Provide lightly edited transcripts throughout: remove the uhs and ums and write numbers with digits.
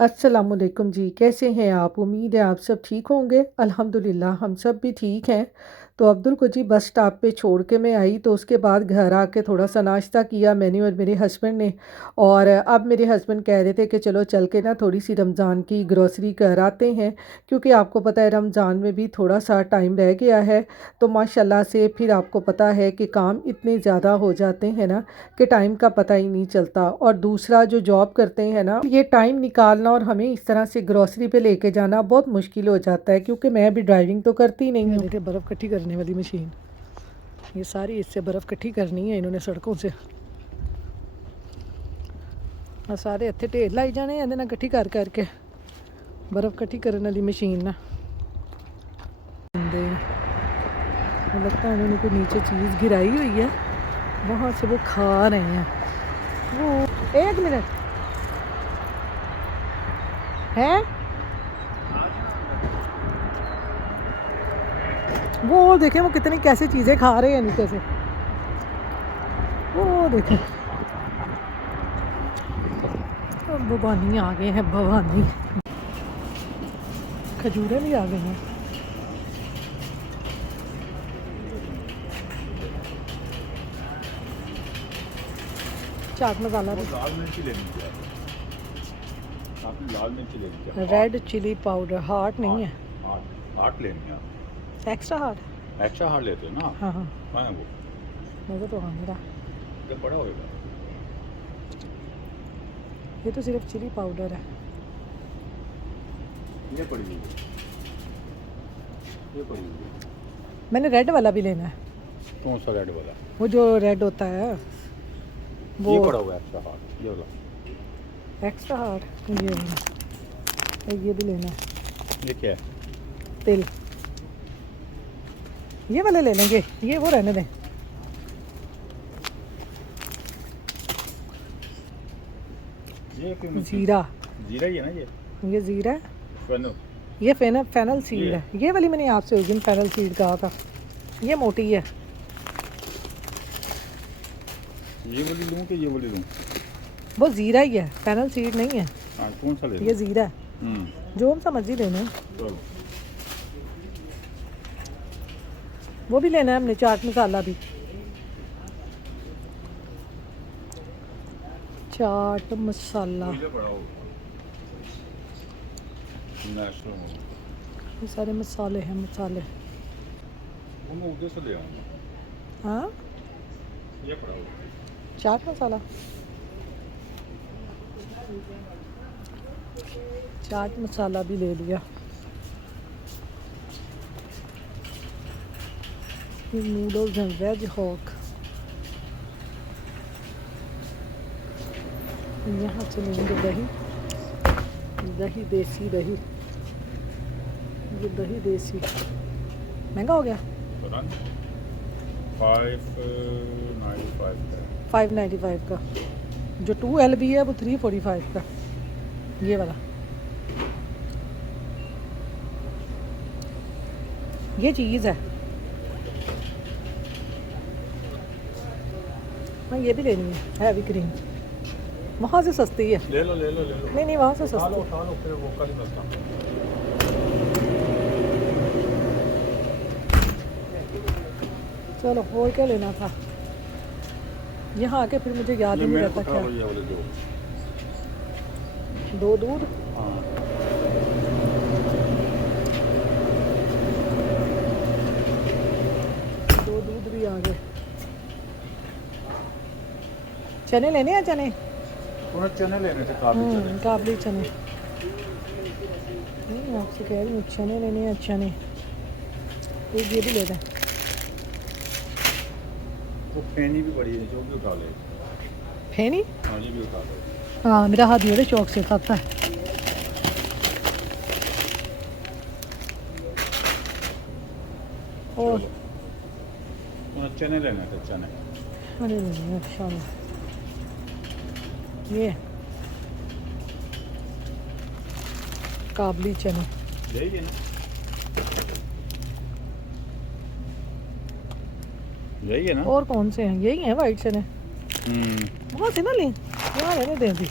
अस्सलामुअलैकुम जी, कैसे हैं आप? उम्मीद है आप सब ठीक होंगे। अल्हम्दुलिल्लाह हम सब भी ठीक हैं। तो अब्दुल को जी बस स्टॉप पे छोड़ के मैं आई, तो उसके बाद घर आके थोड़ा-सा नाश्ता किया मैंने और मेरे हस्बैंड ने। और अब मेरे हस्बैंड कह रहे थे कि चलो चल के ना थोड़ी-सी रमज़ान की ग्रॉसरी कर आते हैं, क्योंकि आपको पता है रमज़ान में भी थोड़ा-सा टाइम रह गया है। तो माशाल्लाह से फिर आपको पता है कि काम इतने ज़्यादा हो जाते हैं ना कि टाइम का पता ही नहीं चलता। और दूसरा जो जॉब करते हैं ना, ये टाइम निकालना और हमें इस तरह से ग्रोसरी पे लेके जाना बहुत मुश्किल हो जाता है, क्योंकि मैं भी ड्राइविंग तो करती नहीं हूँ। देखिए बर्फ़ इकट्ठी करने वाली मशीन, ये सारी इससे बर्फ़ इकट्ठी करनी है इन्होंने सड़कों से। और सारे इत्थे ढेर लाई जाने ਇਹਦੇ ਨਾਲ इकट्ठी कर करके बर्फ़ इकट्ठी करने वाली मशीन ना। लगता है उन्होंने कोई नीचे चीज़ गिराई हुई है, वहाँ से वो खा रहे हैं। वो एक मिनट है, वो देखें वो कितनी कैसी चीज़ें खा रहे हैं नीचे से। वो देखें भवानी आ गए हैं, भवानी खजूरें भी आ गई हैं। चाट मसाला भी, लाल मिर्ची लेनी है, आपने लाल मिर्ची लेनी है। रेड चिली पाउडर, हार्ट नहीं है, हार्ट लेनी है। Extra heart. एक्स्ट्रा हार्ट लेते हो ना? हाँ हाँ, मैं वो मज़ा तो हाँ मेरा। जब बड़ा होएगा। ये तो सिर्फ चिली पाउडर है। ये पड़ी हुई है, ये पड़ी हुई है। मैंने रेड वाला भी लेना है। कौन सा रेड वाला? वो जो रेड होता है वो। ये पड़ा हुआ है एक्स्ट्रा हार्ट, ये वाला एक्स्ट्रा हार्ट ये लेना, ये भी लेना है। ये क्या है? तिल, ये वाले ले लेंगे, ये वो रहने दें। ये क्यों? जीरा, जीरा ही है ना? ये जीरा है, फैनल, ये फेनल सीड है। ये वाली मैंने आपसे उस दिन फेनल सीड कहा था, ये मोटी है। ये वाली लूँ कि ये वाली लूँ? वो जीरा ही है, फेनल सीड नहीं है। हाँ, कौन सा ले लूँ? ये जीरा है, जो सा मर्जी लेना है। चलो। वो भी लेना है हमने, चाट मसाला भी। चाट मसाला, ये बड़ा हो नेशनल, ये सारे मसाले हैं, मसाले। वो मैं उधर से ले आऊँगा। हाँ, ये पड़ा हो चाट मसाला, चाट मसाला भी ले लिया। ये नूडल्स हैं, वेज हॉक। यहाँ से लेंगे दही, दही देसी दही। ये दही देसी महंगा हो गया, पता नहीं, 595 का। 595 का। जो 2LB है वो 345 का, ये वाला। ये चीज़ है, हाँ ये भी लेनी है, हैवी क्रीम। वहाँ से सस्ती है। ले लो ले लो ले लो। नहीं नहीं, वहाँ से उठा लो सस्ती। उठा लो, फिर वो कल सस्ता। चलो और क्या लेना था, यहाँ आके फिर मुझे याद ही नहीं रहता क्या। ये वाले दो दूध, हाँ, दो दूध भी आ गए। चने लेने हैं, चने। थोड़ा चने लेने थे, काबुली चने। काबली चने। नहीं आपसे कह रही हूँ, चने लेने हैं, चने। एक ये भी ले लें। वो फेनी भी पड़ी है, जो भी उठा ले। फेनी, हाँ, ये भी उठा लो। हाँ मेरा हाथ बड़े चौक से खाता है। और चने लेने थे, चने। अरे अच्छा, ये काबली चने यही है ना? यही है ना? और कौन से हैं? यही हैं वाइट चने। वहाँ से ना लें, यहाँ रहने दें अभी।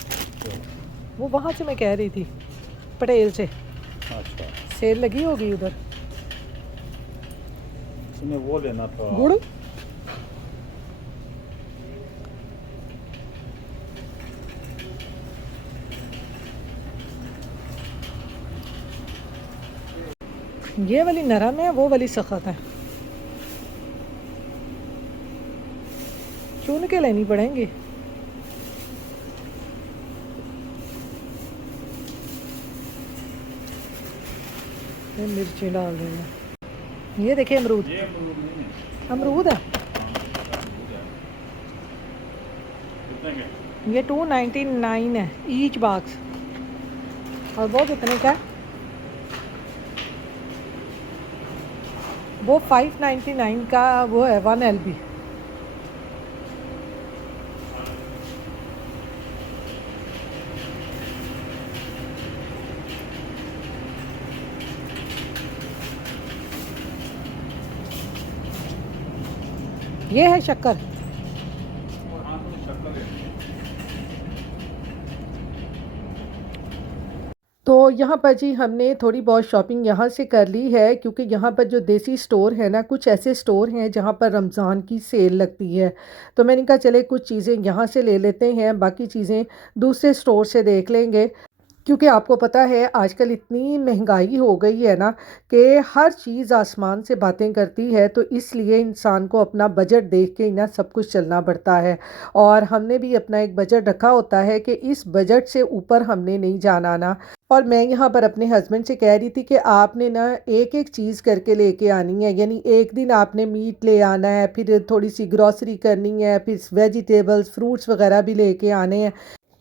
वो वहाँ से मैं कह रही थी, पटेल से अच्छा, सेल लगी होगी उधर। इसमें वो लेना था गुड़ ये वाली नरम है, वो वाली सख्त है, चुन के लेनी पड़ेंगी। ये मिर्ची डाल देंगे। ये देखिए अमरूद, ये अमरूद नहीं है। अमरूद है। कितने के? ये 299 है ईच बॉक्स। और वो कितने का है? वो 599 का वो है 1 LB। ये है शक्कर। और हाँ तो शक्कर है। तो यहाँ पर जी हमने थोड़ी बहुत शॉपिंग यहाँ से कर ली है, क्योंकि यहाँ पर जो देसी स्टोर है ना, कुछ ऐसे स्टोर हैं जहाँ पर रमज़ान की सेल लगती है। तो मैंने कहा चले कुछ चीज़ें यहाँ से ले लेते हैं, बाकी चीज़ें दूसरे स्टोर से देख लेंगे। क्योंकि आपको पता है आजकल इतनी महंगाई हो गई है ना कि हर चीज़ आसमान से बातें करती है, तो इसलिए इंसान को अपना बजट देख के ही ना सब कुछ चलना पड़ता है। और हमने भी अपना एक बजट रखा होता है कि इस बजट से ऊपर हमने नहीं जाना ना। और मैं यहाँ पर अपने हस्बैंड से कह रही थी कि आपने ना एक एक चीज़ करके लेके आनी है, यानी एक दिन आपने मीट ले आना है, फिर थोड़ी सी ग्रॉसरी करनी है, फिर वेजिटेबल्स फ्रूट्स वगैरह भी लेके आने हैं।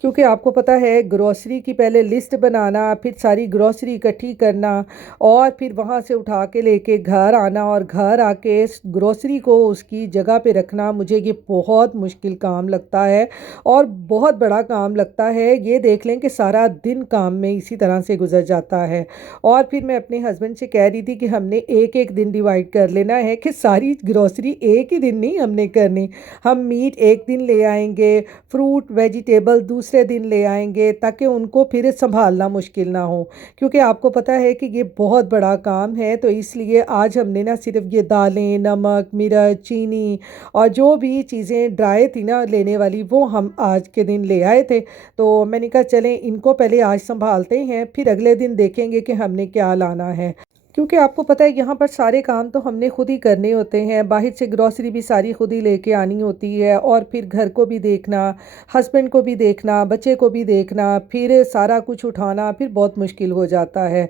क्योंकि आपको पता है ग्रॉसरी की पहले लिस्ट बनाना, फिर सारी ग्रॉसरी इकट्ठी करना, और फिर वहाँ से उठा के लेके घर आना, और घर आके ग्रॉसरी को उसकी जगह पे रखना, मुझे ये बहुत मुश्किल काम लगता है और बहुत बड़ा काम लगता है। ये देख लें कि सारा दिन काम में इसी तरह से गुजर जाता है। और फिर मैं अपने हस्बैंड से कह रही थी कि हमने एक एक दिन डिवाइड कर लेना है, कि सारी ग्रॉसरी एक ही दिन नहीं हमने करनी। हम मीट एक दिन ले आएंगे, फ्रूट वेजिटेबल दूसरे दिन ले आएंगे, ताकि उनको फिर संभालना मुश्किल ना हो। क्योंकि आपको पता है कि ये बहुत बड़ा काम है, तो इसलिए आज हमने ना सिर्फ ये दालें, नमक, मिर्च, चीनी और जो भी चीज़ें ड्राई थी ना लेने वाली, वो हम आज के दिन ले आए थे। तो मैंने कहा चलें इनको पहले आज संभालते हैं, फिर अगले दिन देखेंगे कि हमने क्या लाना है। क्योंकि आपको पता है यहाँ पर सारे काम तो हमने खुद ही करने होते हैं, बाहर से ग्रॉसरी भी सारी खुद ही लेके आनी होती है, और फिर घर को भी देखना, हस्बैंड को भी देखना, बच्चे को भी देखना, फिर सारा कुछ उठाना, फिर बहुत मुश्किल हो जाता है।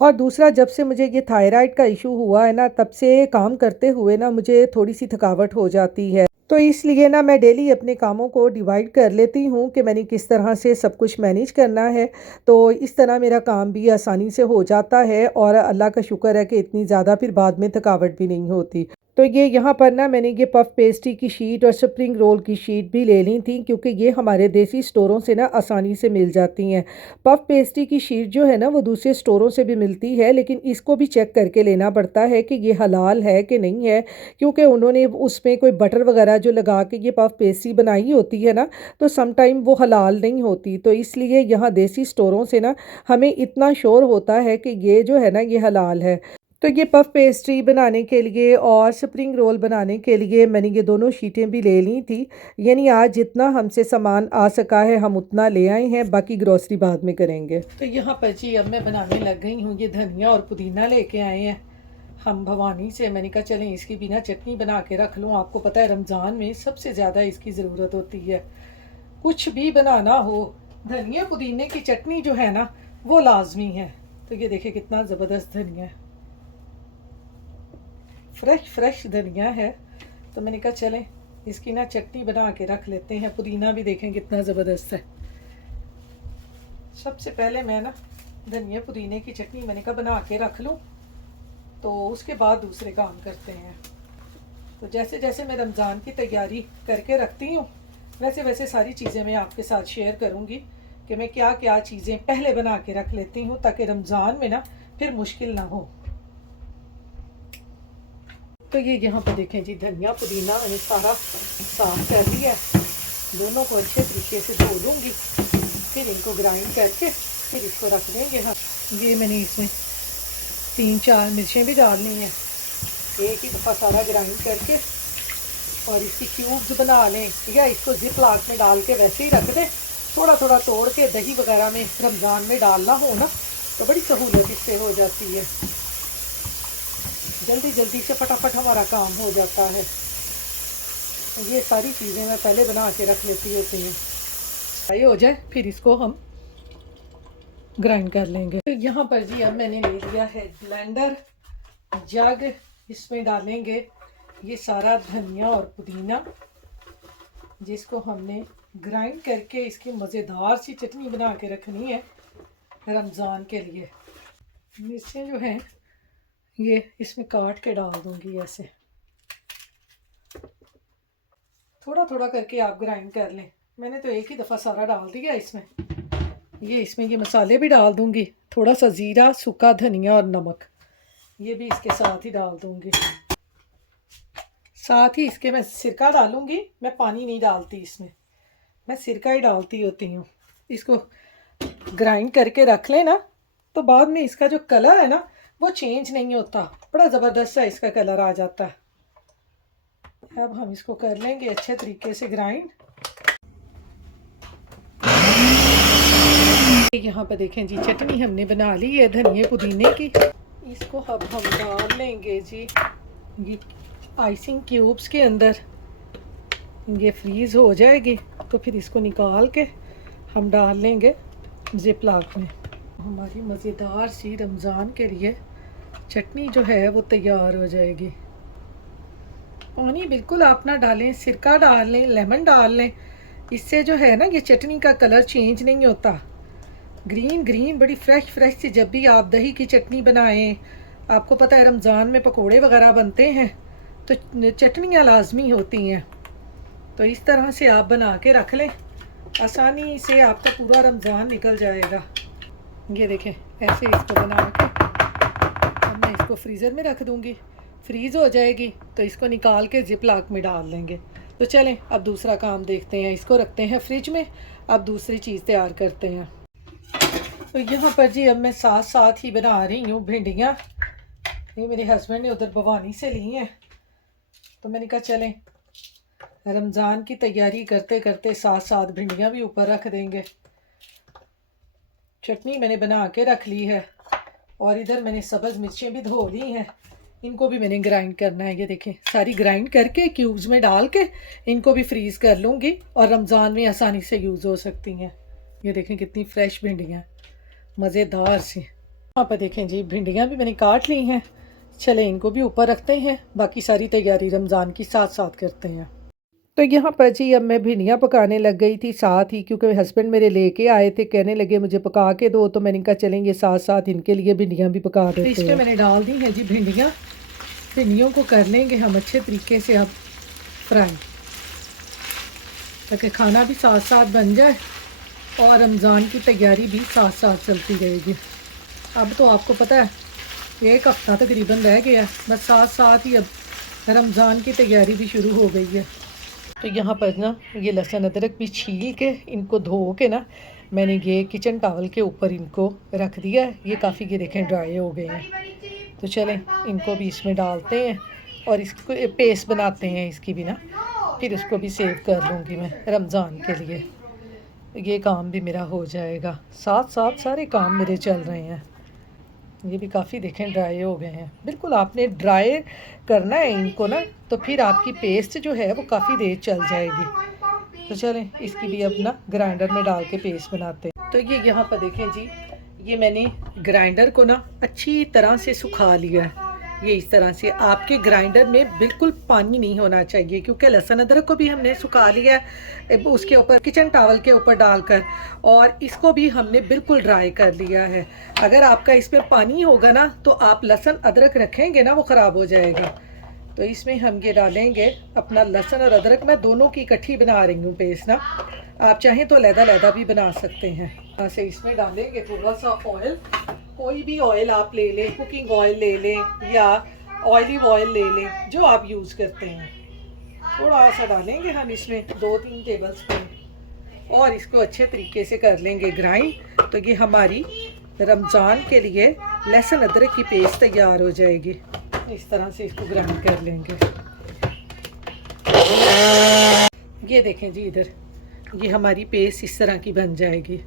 और दूसरा, जब से मुझे ये थायराइड का इशू हुआ है ना, तब से काम करते हुए ना मुझे थोड़ी सी थकावट हो जाती है। तो इसलिए ना मैं डेली अपने कामों को डिवाइड कर लेती हूँ कि मैंने किस तरह से सब कुछ मैनेज करना है। तो इस तरह मेरा काम भी आसानी से हो जाता है, और अल्लाह का शुक्र है कि इतनी ज़्यादा फिर बाद में थकावट भी नहीं होती। तो ये यहाँ पर ना मैंने ये पफ पेस्ट्री की शीट और स्प्रिंग रोल की शीट भी ले ली थी, क्योंकि ये हमारे देसी स्टोरों से ना आसानी से मिल जाती हैं। पफ पेस्ट्री की शीट जो है ना वो दूसरे स्टोरों से भी मिलती है, लेकिन इसको भी चेक करके लेना पड़ता है कि ये हलाल है कि नहीं है, क्योंकि उन्होंने उसमें कोई बटर वगैरह जो लगा के ये पफ पेस्ट्री बनाई होती है ना, तो समटाइम वो हलाल नहीं होती। तो इसलिए यहाँ देसी स्टोरों से ना हमें इतना श्योर होता है कि ये जो है ना ये हलाल है। तो ये पफ पेस्ट्री बनाने के लिए और स्प्रिंग रोल बनाने के लिए मैंने ये दोनों शीटें भी ले ली थी। यानी आज जितना हमसे सामान आ सका है हम उतना ले आए हैं, बाकी ग्रॉसरी बाद में करेंगे। तो यहाँ पर जी अब मैं बनाने लग गई हूँ। ये धनिया और पुदीना लेके आए हैं हम भवानी से। मैंने कहा चलें इसकी बिना चटनी बना के रख लूँ। आपको पता है रमज़ान में सबसे ज़्यादा इसकी ज़रूरत होती है, कुछ भी बनाना हो धनिया पुदीने की चटनी जो है ना वो लाजमी है। तो ये देखिए कितना ज़बरदस्त धनिया है, फ्रेश धनिया है। तो मैंने कहा चलें इसकी ना चटनी बना के रख लेते हैं। पुदीना भी देखें कितना ज़बरदस्त है। सबसे पहले मैं ना धनिया पुदीने की चटनी मैंने कहा बना के रख लूँ, तो उसके बाद दूसरे काम करते हैं। तो जैसे जैसे मैं रमज़ान की तैयारी करके रखती हूँ, वैसे वैसे सारी चीज़ें मैं आपके साथ शेयर करूँगी कि मैं क्या क्या चीज़ें पहले बना के रख लेती हूँ, ताकि रमज़ान में ना फिर मुश्किल ना हो। तो ये यहाँ पर देखें जी धनिया पुदीना मैंने सारा साफ कर लिया है। दोनों को अच्छे तरीके से धो लूँगी, फिर इनको ग्राइंड करके फिर इसको रख देंगे हम। ये मैंने इसमें 3-4 मिर्चें भी डालनी हैं, एक ही दफ़ा सारा ग्राइंड करके, और इसकी क्यूब्स बना लें या इसको जिप लॉक में डाल के वैसे ही रख दें। थोड़ा थोड़ा तोड़ के दही वगैरह में रमज़ान में डालना हो ना तो बड़ी सहूलत इससे हो जाती है, जल्दी जल्दी से फटाफट हमारा काम हो जाता है। ये सारी चीज़ें मैं पहले बना के रख लेती होती हैं, ये हो जाए फिर इसको हम ग्राइंड कर लेंगे। तो यहाँ पर जी अब मैंने ले लिया है ब्लेंडर जग, इसमें डालेंगे ये सारा धनिया और पुदीना जिसको हमने ग्राइंड करके इसकी मज़ेदार सी चटनी बना के रखनी है रमज़ान के लिए। मिर्चें जो हैं ये इसमें काट के डाल दूंगी, ऐसे थोड़ा थोड़ा करके आप ग्राइंड कर लें। मैंने तो एक ही दफ़ा सारा डाल दिया इसमें। इसमें ये मसाले भी डाल दूंगी, थोड़ा सा ज़ीरा, सूखा धनिया और नमक, ये भी इसके साथ ही डाल दूंगी। साथ ही इसके मैं सिरका डालूंगी, मैं पानी नहीं डालती इसमें, मैं सिरका ही डालती होती हूँ। इसको ग्राइंड करके रख लेना तो बाद में इसका जो कलर है ना वो चेंज नहीं होता, बड़ा ज़बरदस्त सा इसका कलर आ जाता है। अब हम इसको कर लेंगे अच्छे तरीके से ग्राइंड। यहाँ पर देखें जी चटनी हमने बना ली है धनिए पुदीने की। इसको अब हम डाल लेंगे जी ये आइसिंग क्यूब्स के अंदर, ये फ्रीज़ हो जाएगी तो फिर इसको निकाल के हम डाल लेंगे जिप लॉक में। हमारी मज़ेदार सी रमज़ान के लिए चटनी जो है वो तैयार हो जाएगी। पानी बिल्कुल आप ना डालें, सिरका डाल लें, लेमन डाल लें, इससे जो है ना ये चटनी का कलर चेंज नहीं होता। ग्रीन ग्रीन बड़ी फ्रेश सी, जब भी आप दही की चटनी बनाएं, आपको पता है रमज़ान में पकोड़े वगैरह बनते हैं तो चटनियाँ लाजमी होती हैं, तो इस तरह से आप बना के रख लें, आसानी से आपका पूरा रमज़ान निकल जाएगा। ये देखें ऐसे इसको बना के अब मैं इसको फ्रीज़र में रख दूँगी, फ्रीज़ हो जाएगी तो इसको निकाल के जिप लॉक में डाल लेंगे। तो चलें अब दूसरा काम देखते हैं, इसको रखते हैं फ्रिज में, अब दूसरी चीज़ तैयार करते हैं। तो यहाँ पर जी अब मैं साथ साथ ही बना रही हूँ भिंडियाँ। ये मेरे हस्बैंड ने उधर भवानी से ली हैं, तो मैंने कहा चलें रमज़ान की तैयारी करते करते साथ साथ भिंडियाँ भी ऊपर रख देंगे। चटनी मैंने बना के रख ली है और इधर मैंने सब्ज़ मिर्चें भी धो ली हैं, इनको भी मैंने ग्राइंड करना है। ये देखें सारी ग्राइंड करके क्यूब्स में डाल के इनको भी फ्रीज़ कर लूँगी और रमज़ान में आसानी से यूज़ हो सकती हैं। ये देखें कितनी फ्रेश भिंडियाँ मज़ेदार सी। यहाँ पर देखें जी भिंडियाँ भी मैंने काट ली हैं, चले इनको भी ऊपर रखते हैं, बाकी सारी तैयारी रमज़ान की साथ साथ करते हैं। तो यहाँ पर जी अब मैं भिंडियाँ पकाने लग गई थी साथ ही, क्योंकि हस्बैंड मेरे लेके आए थे, कहने लगे मुझे पका के दो, तो मैंने कहा चलेंगे साथ साथ इनके लिए भिंडियाँ भी पका देते हैं। इसमें मैंने डाल दी हैं जी भिंडियाँ, भिंडियों को कर लेंगे हम अच्छे तरीके से अब फ्राई, ताकि खाना भी साथ साथ बन जाए और रमज़ान की तैयारी भी साथ साथ चलती रहेगी। अब तो आपको पता है एक हफ़्ता तकरीबन रह गया, बस साथ साथ ही अब रमज़ान की तैयारी भी शुरू हो गई है। तो यहाँ पर ना ये लहसुन अदरक भी छील के इनको धो के ना मैंने ये किचन टॉवल के ऊपर इनको रख दिया है। ये काफ़ी ये देखें ड्राई हो गए हैं, तो चलें इनको भी इसमें डालते हैं और इसको पेस्ट बनाते हैं इसकी भी ना, फिर इसको भी सेव कर लूँगी मैं रमज़ान के लिए। ये काम भी मेरा हो जाएगा, साथ साथ सारे काम मेरे चल रहे हैं। ये भी काफ़ी देखें ड्राई हो गए हैं, बिल्कुल आपने ड्राई करना है इनको ना, तो फिर आपकी पेस्ट जो है वो काफ़ी देर चल जाएगी। तो चलें इसकी भी अपना ग्राइंडर में डाल के पेस्ट बनाते हैं। तो ये यहाँ पर देखें जी ये मैंने ग्राइंडर को ना अच्छी तरह से सुखा लिया है। ये इस तरह से आपके ग्राइंडर में बिल्कुल पानी नहीं होना चाहिए, क्योंकि लहसुन अदरक को भी हमने सुखा लिया है उसके ऊपर किचन टॉवल के ऊपर डालकर, और इसको भी हमने बिल्कुल ड्राई कर लिया है। अगर आपका इसमें पानी होगा ना तो आप लहसुन अदरक रखेंगे ना वो ख़राब हो जाएगा। तो इसमें हम ये डालेंगे अपना लहसुन और अदरक, मैं दोनों की इकट्ठी बना रही हूँ पेस्ट ना, आप चाहें तो अलग-अलग भी बना सकते हैं। ऐसे इसमें डालेंगे थोड़ा सा ऑयल, कोई भी ऑयल आप ले लें, कुकिंग ऑयल ले लें या ऑलिव ऑयल ले लें, जो आप यूज़ करते हैं। थोड़ा सा डालेंगे हम इसमें 2-3 टेबल स्पून, और इसको अच्छे तरीके से कर लेंगे ग्राइंड। तो ये हमारी रमज़ान के लिए लहसुन अदरक की पेस्ट तैयार हो जाएगी। इस तरह से इसको ग्राइंड कर लेंगे। ये देखें जी, इधर ये हमारी पेस्ट इस तरह की बन जाएगी।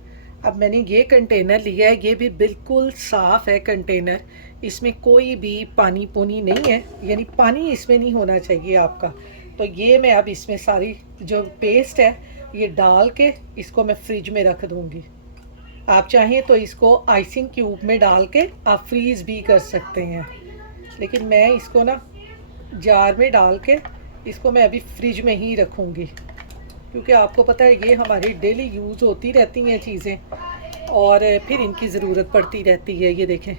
अब मैंने ये कंटेनर लिया है, ये भी बिल्कुल साफ़ है कंटेनर, इसमें कोई भी पानी पोनी नहीं है, यानी पानी इसमें नहीं होना चाहिए आपका। तो ये मैं अब इसमें सारी जो पेस्ट है ये डाल के इसको मैं फ्रिज में रख दूँगी। आप चाहें तो इसको आइसिंग क्यूब में डाल के आप फ्रीज़ भी कर सकते हैं, लेकिन मैं इसको ना जार में डाल के इसको मैं अभी फ्रिज में ही रखूँगी, क्योंकि आपको पता है ये हमारी डेली यूज़ होती रहती हैं चीज़ें और फिर इनकी ज़रूरत पड़ती रहती है। ये देखें,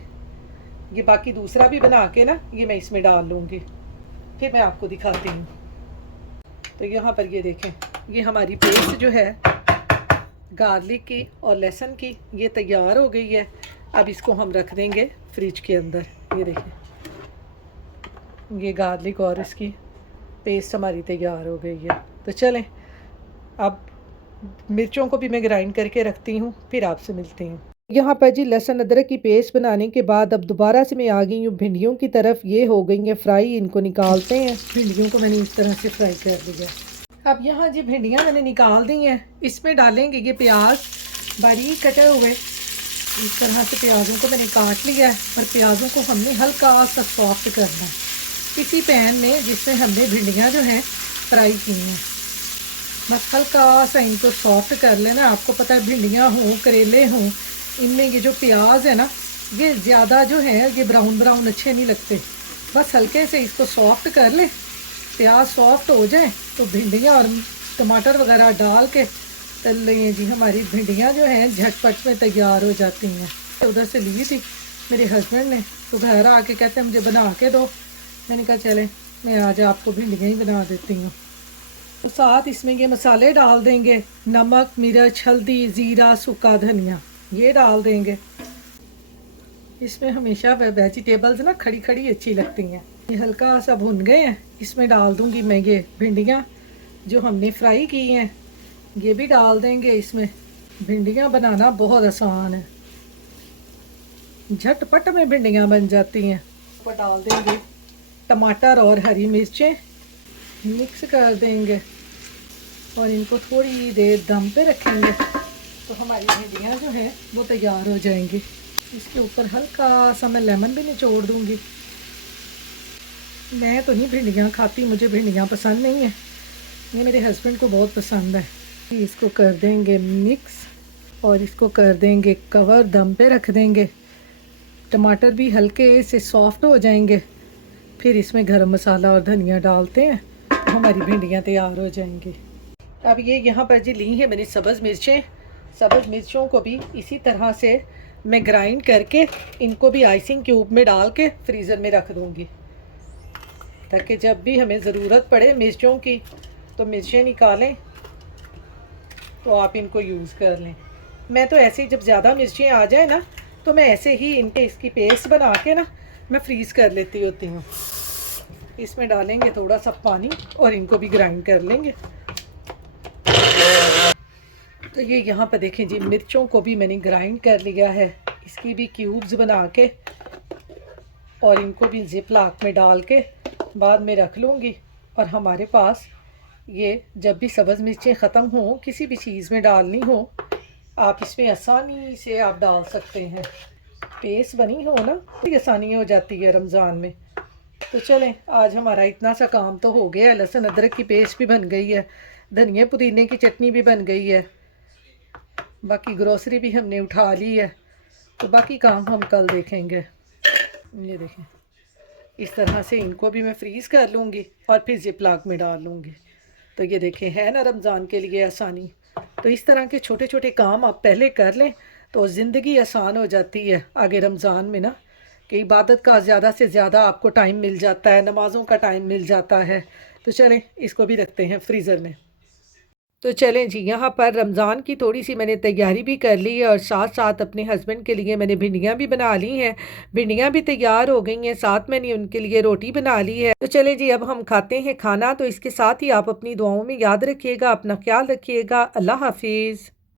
ये बाकी दूसरा भी बना के ना ये मैं इसमें डाल लूँगी, फिर मैं आपको दिखाती हूँ। तो यहाँ पर ये देखें, ये हमारी पेस्ट जो है गार्लिक की और लहसुन की ये तैयार हो गई है। अब इसको हम रख देंगे फ्रिज के अंदर। ये देखें, ये गार्लिक और इसकी पेस्ट हमारी तैयार हो गई है। तो चलें, अब मिर्चों को भी मैं ग्राइंड करके रखती हूँ, फिर आपसे मिलती हूँ। यहाँ पर जी लहसुन अदरक की पेस्ट बनाने के बाद अब दोबारा से मैं आ गई हूँ भिंडियों की तरफ। ये हो गई हैं फ्राई, इनको निकालते हैं। भिंडियों को मैंने इस तरह से फ्राई कर दिया। अब यहाँ जी भिंडियाँ मैंने निकाल दी हैं, इसमें डालेंगे ये प्याज बारीक कटे हुए। इस तरह से प्याज़ों को मैंने काट लिया है और प्याज़ों को हमने हल्का सा सॉफ्ट करना है इसी पैन में जिसमें हमने भिंडियाँ जो हैं फ्राई की हैं। बस हल्का सा इनको सॉफ्ट कर लेना। आपको पता है भिंडियाँ हों करेले हों, इनमें ये जो प्याज है ना ये ज़्यादा जो है ये ब्राउन ब्राउन अच्छे नहीं लगते। बस हल्के से इसको सॉफ्ट कर ले, प्याज सॉफ्ट हो जाए तो भिंडियाँ और टमाटर वगैरह डाल के तल लें जी। हमारी भिंडियाँ जो हैं झटपट में तैयार हो जाती हैं। उधर से ली थी मेरे हस्बैंड ने, तो घर आके कहते हैं मुझे बना के दो। मैंने कहा चले मैं आज आपको भिंडियाँ ही बना देती हूँ। तो साथ इसमें ये मसाले डाल देंगे, नमक, मिर्च, हल्दी, ज़ीरा, सूखा धनिया ये डाल देंगे। इसमें हमेशा वेजिटेबल्स ना खड़ी खड़ी अच्छी लगती हैं। ये हल्का सा भुन गए हैं, इसमें डाल दूंगी मैं ये भिंडियाँ जो हमने फ्राई की हैं, ये भी डाल देंगे इसमें। भिंडियाँ बनाना बहुत आसान है, झटपट में भिंडियाँ बन जाती हैं। ऊपर डाल देंगे टमाटर और हरी मिर्चें, मिक्स कर देंगे और इनको थोड़ी देर दम पे रखेंगे तो हमारी भिंडियाँ जो हैं वो तैयार हो जाएंगी। इसके ऊपर हल्का सा मैं लेमन भी निचोड़ दूँगी। मैं तो नहीं भिंडियाँ खाती, मुझे भिंडियाँ पसंद नहीं है, ये मेरे हस्बैंड को बहुत पसंद है। इसको कर देंगे मिक्स और इसको कर देंगे कवर, दम पे रख देंगे। टमाटर भी हल्के से सॉफ्ट हो जाएंगे, फिर इसमें गरम मसाला और धनिया डालते हैं तो हमारी भिंडियाँ तैयार हो जाएंगी। अब ये यहाँ पर जी ली है मैंने सब्ज़ मिर्चें। सब्ज़ मिर्चों को भी इसी तरह से मैं ग्राइंड करके इनको भी आइसिंग क्यूब में डाल के फ्रीज़र में रख दूँगी, ताकि जब भी हमें ज़रूरत पड़े मिर्चों की तो मिर्चें निकालें तो आप इनको यूज़ कर लें। मैं तो ऐसे ही जब ज़्यादा मिर्चें आ जाए ना तो मैं ऐसे ही इनके इसकी पेस्ट बना के ना मैं फ्रीज़ कर लेती होती हूँ। इसमें डालेंगे थोड़ा सा पानी और इनको भी ग्राइंड कर लेंगे। तो ये यहाँ पर देखें जी, मिर्चों को भी मैंने ग्राइंड कर लिया है, इसकी भी क्यूब्स बना के और इनको भी जिप लॉक में डाल के बाद में रख लूँगी। और हमारे पास ये जब भी सब्ज़ मिर्चें ख़त्म हों, किसी भी चीज़ में डालनी हो, आप इसमें आसानी से आप डाल सकते हैं। पेस्ट बनी हो ना तो आसानी हो जाती है रमज़ान में। तो चलें, आज हमारा इतना सा काम तो हो गया है। लहसुन अदरक की पेस्ट भी बन गई है, धनिया पुदीने की चटनी भी बन गई है, बाकी ग्रोसरी भी हमने उठा ली है, तो बाकी काम हम कल देखेंगे। ये देखें, इस तरह से इनको भी मैं फ्रीज़ कर लूँगी और फिर जिप लॉक में डाल लूँगी। तो ये देखें, है ना रमज़ान के लिए आसानी। तो इस तरह के छोटे छोटे काम आप पहले कर लें तो ज़िंदगी आसान हो जाती है आगे रमज़ान में ना, कि इबादत का ज़्यादा से ज़्यादा आपको टाइम मिल जाता है, नमाज़ों का टाइम मिल जाता है। तो चलें, इसको भी रखते हैं फ्रीज़र में। तो चलें जी, यहाँ पर रमज़ान की थोड़ी-सी मैंने तैयारी भी कर ली है और साथ-साथ अपने हस्बैंड के लिए मैंने भिंडियाँ भी बना ली हैं। भिंडियाँ भी तैयार हो गई हैं, साथ मैंने उनके लिए रोटी बना ली है। तो चलें जी, अब हम खाते हैं खाना, तो इसके साथ ही आप अपनी दुआओं में याद रखिएगा, अपना ख़्याल रखिएगा। अल्लाह हाफ़िज़।